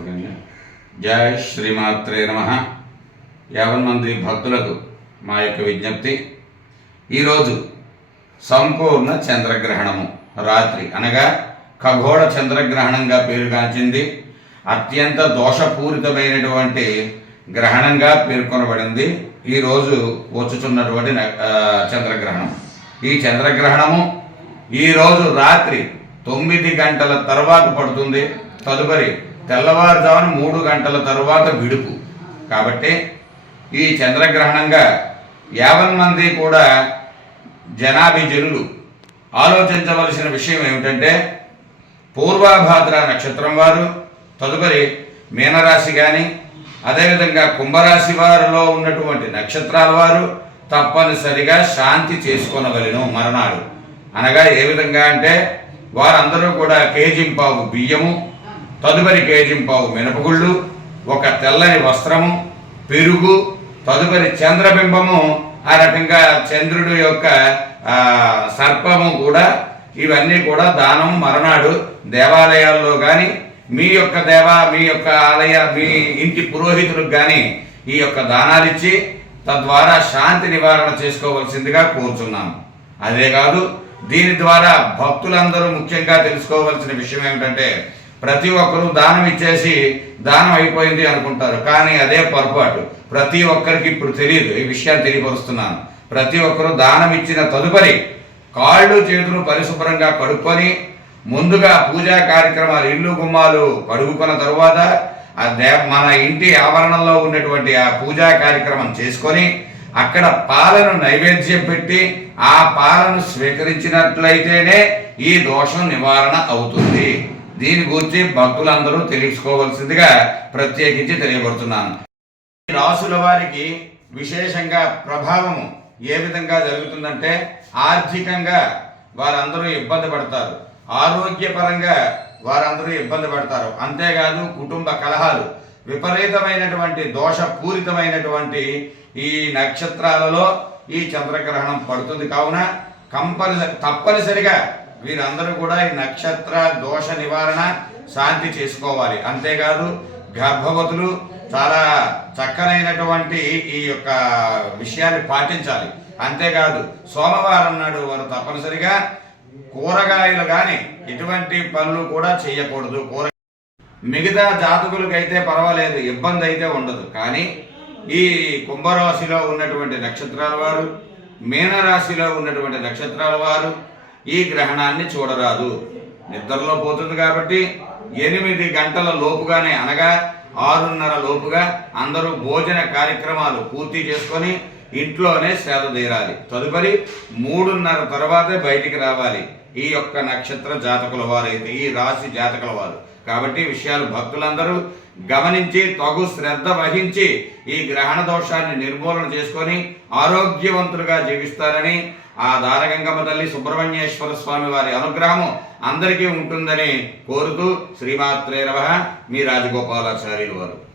ఓకేనా? జై శ్రీమాత్రే నమ. యావన్మంది భక్తులకు మా యొక్క విజ్ఞప్తి. ఈరోజు సంపూర్ణ చంద్రగ్రహణము రాత్రి అనగా ఖగోళ చంద్రగ్రహణంగా పేరుగాంచింది. అత్యంత దోషపూరితమైనటువంటి గ్రహణంగా పేర్కొనబడింది. ఈరోజు వచ్చుచున్నటువంటి చంద్రగ్రహణం. ఈ చంద్రగ్రహణము ఈరోజు రాత్రి తొమ్మిది గంటల తర్వాత పడుతుంది. తదుపరి తెల్లవారుజామున మూడు గంటల తరువాత విడుపు. కాబట్టి ఈ చంద్రగ్రహణంగా యావన్ మంది కూడా జనాభి జనులు ఆలోచించవలసిన విషయం ఏమిటంటే పూర్వాభాద్ర నక్షత్రం వారు తదుపరి మీనరాశి కానీ అదేవిధంగా కుంభరాశి వారిలో ఉన్నటువంటి నక్షత్రాల వారు తప్పనిసరిగా శాంతి చేసుకొనవలెను మరణాలు అనగా ఏ విధంగా అంటే వారందరూ కూడా కేజింపావు బియ్యము తదుపరి కేజింపావు మినపగుళ్ళు ఒక తెల్లని వస్త్రము పెరుగు తదుపరి చంద్రబింబము ఆ రకంగా చంద్రుడు యొక్క సర్పము కూడా ఇవన్నీ కూడా దానం మరనాడు దేవాలయాల్లో కానీ మీ యొక్క దేవ మీ యొక్క ఆలయ మీ ఇంటి పురోహితులకు కానీ ఈ యొక్క దానాలు ఇచ్చి తద్వారా శాంతి నివారణ చేసుకోవలసిందిగా కోరుచున్నాము. అదే కాదు దీని ద్వారా భక్తులందరూ ముఖ్యంగా తెలుసుకోవలసిన విషయం ఏమిటంటే ప్రతి ఒక్కరూ దానం ఇచ్చేసి దానం అయిపోయింది అనుకుంటారు. కానీ అదే పొరపాటు. ప్రతి ఒక్కరికి ఇప్పుడు తెలియదు ఈ విషయాన్ని తెలియపరుస్తున్నాను. ప్రతి ఒక్కరూ దానం ఇచ్చిన తదుపరి కాళ్ళు చేతులు పరిశుభ్రంగా కడుక్కొని ముందుగా పూజా కార్యక్రమాలు ఇల్లు గుమ్మాలు కడుగుకున్న తరువాత ఆ దే మన ఇంటి ఆవరణంలో ఉన్నటువంటి ఆ పూజా కార్యక్రమం చేసుకొని అక్కడ పాలను నైవేద్యం పెట్టి ఆ పాలను స్వీకరించినట్లయితేనే ఈ దోషం నివారణ అవుతుంది. దీని గురించి భక్తులందరూ తెలుసుకోవలసిందిగా ప్రత్యేకించి తెలియబడుతున్నాను ఈ రాసుల వారికి విశేషంగా ప్రభావము ఏ విధంగా జరుగుతుందంటే ఆర్థికంగా వారందరూ ఇబ్బంది పడతారు. ఆరోగ్యపరంగా వారందరూ ఇబ్బంది పడతారు. అంతేకాదు కుటుంబ కలహాలు విపరీతమైనటువంటి దోషపూరితమైనటువంటి ఈ నక్షత్రాలలో ఈ చంద్రగ్రహణం పడుతుంది. కావున కంపల్సరి తప్పనిసరిగా వీరందరూ కూడా ఈ నక్షత్ర దోష నివారణ శాంతి చేసుకోవాలి. అంతేకాదు గర్భవతులు చాలా చక్కనైనటువంటి ఈ యొక్క విషయాన్ని పాటించాలి. అంతేకాదు సోమవారం నాడు వారు తప్పనిసరిగా కూరగాయలు కానీ ఎటువంటి పనులు కూడా చేయకూడదు. కూర మిగతా జాతకులకైతే పర్వాలేదు ఇబ్బంది అయితే ఉండదు. కానీ ఈ కుంభరాశిలో ఉన్నటువంటి నక్షత్రాల వారు మీనరాశిలో ఉన్నటువంటి నక్షత్రాల వారు ఈ గ్రహణాన్ని చూడరాదు. నిద్రలో పోతుంది కాబట్టి ఎనిమిది గంటల లోపుగానే అనగా ఆరున్నర లోపుగా అందరూ భోజన కార్యక్రమాలు పూర్తి చేసుకొని ఇంట్లోనే సేద తీరాలి. తదుపరి మూడున్నర తర్వాతే బయటికి రావాలి. ఈ యొక్క నక్షత్ర జాతకుల వారైతే ఈ రాశి జాతకుల వారు. కాబట్టి విషయాలు భక్తులందరూ గమనించి తగు శ్రద్ధ వహించి ఈ గ్రహణ దోషాన్ని నిర్మూలన చేసుకొని ఆరోగ్యవంతులుగా జీవిస్తారని ఆ దారగంగమ్మ తల్లి సుబ్రహ్మణ్యేశ్వర స్వామి వారి అనుగ్రహము అందరికీ ఉంటుందని కోరుతూ శ్రీమాత్రే మీ రాజగోపాలాచార్యులు వారు.